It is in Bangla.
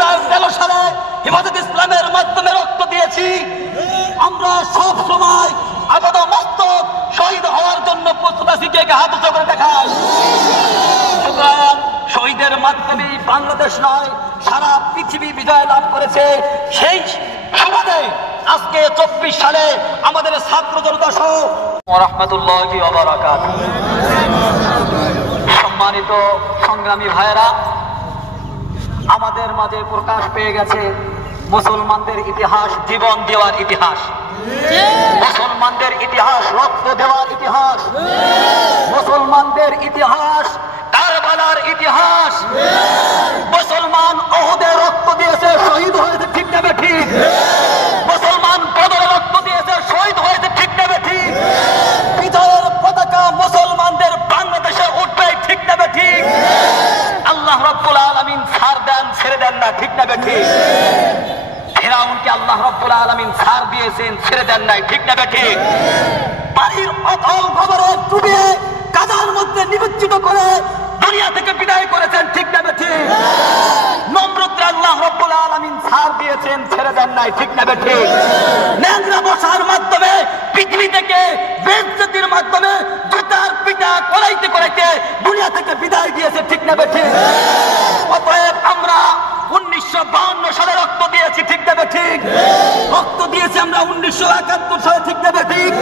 2013 সালে হেফাজত ইসলামের মাধ্যমে রক্ত দিয়েছি। আমরা সব সময় আপাত মস্তক শহীদ হওয়ার জন্য প্রস্তুত আছি, কে হাত উঁচু করে দেখায়। সুতরাং শহীদের মাধ্যমে বাংলাদেশ নয় সারা পৃথিবী বিজয় লাভ করেছে। সেই সুবাদে আজকে 24 সালে আমাদের ছাত্র জনতা সহ রাহমাতুল্লাহি ওয়া বারাকাতুহু। সম্মানিত সংগ্রামী ভাইয়েরা, আমাদের মাঝে প্রকাশ পেয়ে গেছে মুসলমানদের ইতিহাস, জীবন দেওয়ার ইতিহাস, মুসলমানদের ইতিহাস, রক্ত দেওয়ার ইতিহাস, মুসলমানদের ইতিহাস, কারবালার ইতিহাস। মুসলমান ওহুদে রক্ত দিয়েছে, শহীদ হয়েছে, ঠিক না ঠিক? মুসলমান বদরে রক্ত দিয়েছে, শহীদ হয়েছে, ঠিক না ঠিক? বিজয়ের পতাকা মুসলমানদের বাংলাদেশে উঠবে, ঠিক না ঠিক? আল্লাহ রাব্বুল আলামিন ছাড় দেন, ছেড়ে দেন না, ঠিক না ঠিক? ফিরাউনকে আল্লাহ রাব্বুল আলামিন ছাড় দিয়েছেন, ছেড়ে দেন নাই, ঠিক না ঠিক? পানির অতল গহরে ডুবিয়ে কাদার মধ্যে নিমজ্জিত করে দুনিয়া থেকে বিদায় করেছেন, ঠিক না ঠিক? নমরুদকে আল্লাহ রাব্বুল আলামিন ছাড় দিয়েছেন, ছেড়ে দেন নাই, ঠিক না ঠিক? ন্যাংরা বসার মাধ্যমে পৃথিবী থেকে বেইজ্জতির মাধ্যমে জুতার পিটা করাইতে করাইতে দুনিয়া থেকে বিদায় দিয়েছে, ঠিক না ঠিক? অতএব আমরা 1952 সালে রক্ত দিয়েছি, ঠিক না ঠিক? রক্ত দিয়েছি আমরা 1971 সালে, ঠিক না ঠিক?